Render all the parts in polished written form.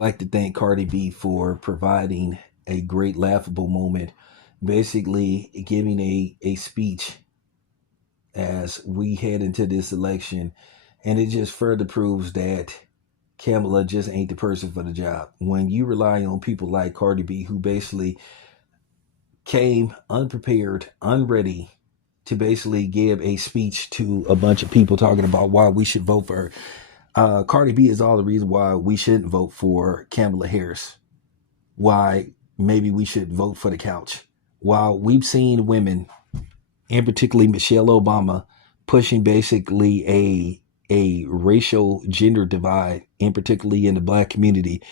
Like to thank Cardi B for providing a great laughable moment, basically giving a speech as we head into this election. And it just further proves that Kamala just ain't the person for the job. When you rely on people like Cardi B, who basically came unprepared, unready to basically give a speech to a bunch of people talking about why we should vote for her. Cardi B is all the reason why we shouldn't vote for Kamala Harris. Why maybe we should vote for the couch. While we've seen women, and particularly Michelle Obama, pushing basically a racial gender divide, and particularly in the black community,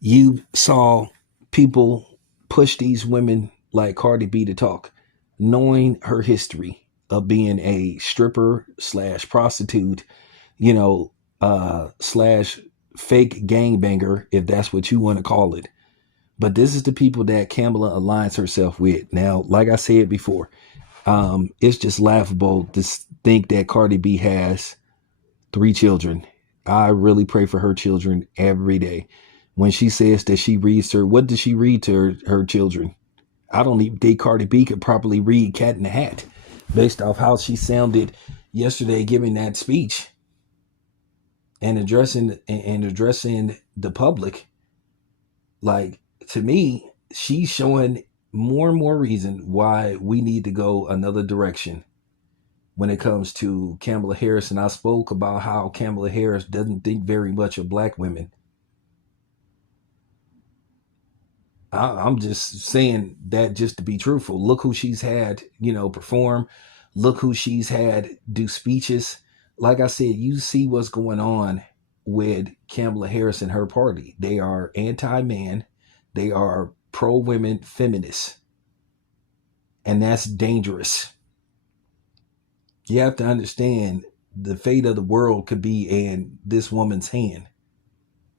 you saw people push these women like Cardi B to talk, knowing her history of being a stripper slash prostitute, slash fake gangbanger, if that's what you want to call it. But this is the people that Kamala aligns herself with. Now, like I said before, it's just laughable to think that Cardi B has 3 children. I really pray for her children every day. When she says that she reads her, what does she read to her children? I don't even think Cardi B could properly read Cat in the Hat based off how she sounded yesterday giving that speech and addressing the public. Like, to me, she's showing more and more reason why we need to go another direction when it comes to Kamala Harris. And I spoke about how Kamala Harris doesn't think very much of black women. I'm just saying that just to be truthful. Look who she's had, perform. Look who she's had do speeches. Like I said, you see what's going on with Kamala Harris and her party. They are anti-man. They are pro-women feminists. And that's dangerous. You have to understand the fate of the world could be in this woman's hand.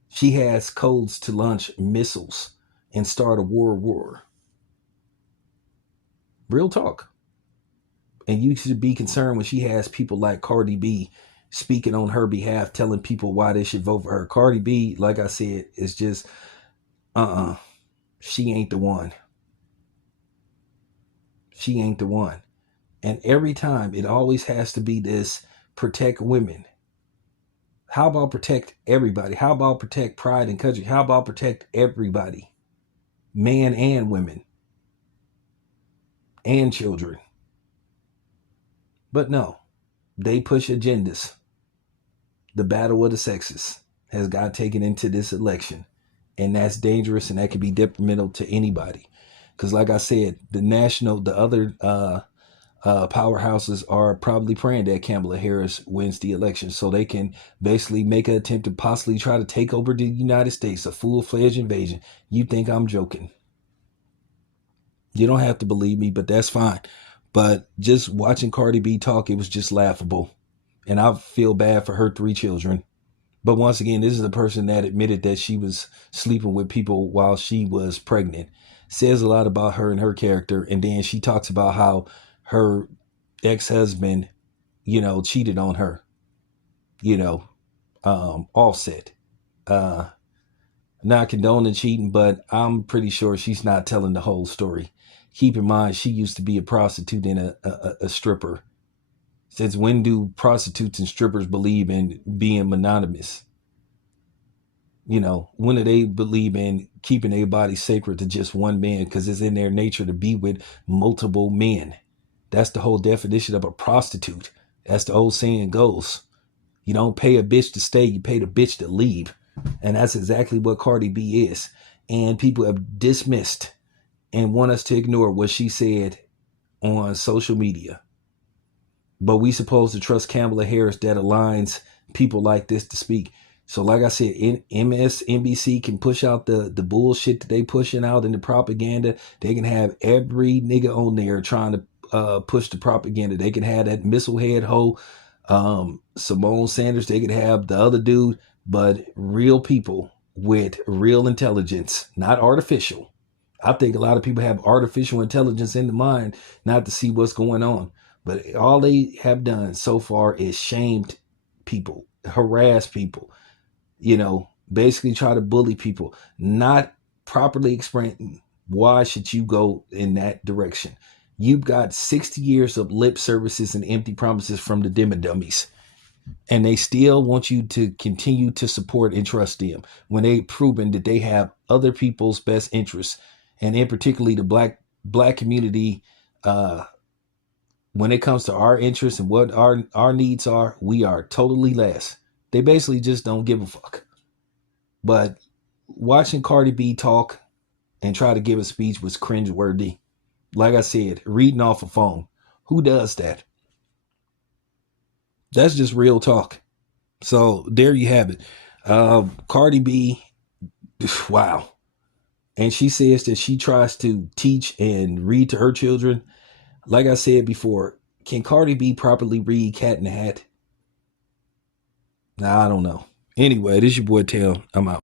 She has codes to launch missiles and start a war. Real talk. And you should be concerned when she has people like Cardi B speaking on her behalf, telling people why they should vote for her. Cardi B, like I said, is just, she ain't the one. She ain't the one. And every time it always has to be this protect women. How about protect everybody? How about protect pride and country? How about protect everybody? Man and women and children. But no, they push agendas. The battle of the sexes has got taken into this election. And that's dangerous, and that could be detrimental to anybody. Because like I said, the other powerhouses are probably praying that Kamala Harris wins the election so they can basically make an attempt to possibly try to take over the United States, a full-fledged invasion. You think I'm joking? You don't have to believe me, but that's fine. But just watching Cardi B talk, it was just laughable. And I feel bad for her 3 children. But once again, this is a person that admitted that she was sleeping with people while she was pregnant. Says a lot about her and her character. And then she talks about how her ex-husband, cheated on her, Offset. Not condoning cheating, but I'm pretty sure she's not telling the whole story. Keep in mind, she used to be a prostitute and a stripper. Since when do prostitutes and strippers believe in being monogamous? When do they believe in keeping their body sacred to just one man? Because it's in their nature to be with multiple men. That's the whole definition of a prostitute. That's the old saying goes. You don't pay a bitch to stay, you pay the bitch to leave. And that's exactly what Cardi B is. And people have dismissed and want us to ignore what she said on social media. But we supposed to trust Kamala Harris that aligns people like this to speak. So like I said, MSNBC can push out the bullshit that they pushing out in the propaganda. They can have every nigga on there trying to push the propaganda. They can have that missile head hoe, Simone Sanders. They could have the other dude, but real people with real intelligence, not artificial. I think a lot of people have artificial intelligence in the mind not to see what's going on. But all they have done so far is shamed people, harassed people, basically try to bully people, not properly explain why should you go in that direction. You've got 60 years of lip services and empty promises from the dim and dummies, and they still want you to continue to support and trust them when they've proven that they have other people's best interests, and in particularly the black community. When it comes to our interests and what our needs are, we are totally less. They basically just don't give a fuck. But watching Cardi B talk and try to give a speech was cringeworthy. Like I said, reading off a phone. Who does that? That's just real talk. So there you have it. Cardi B, wow. And she says that she tries to teach and read to her children. Like I said before, can Cardi B properly read Cat in the Hat? Nah, I don't know. Anyway, this is your boy Tail. I'm out.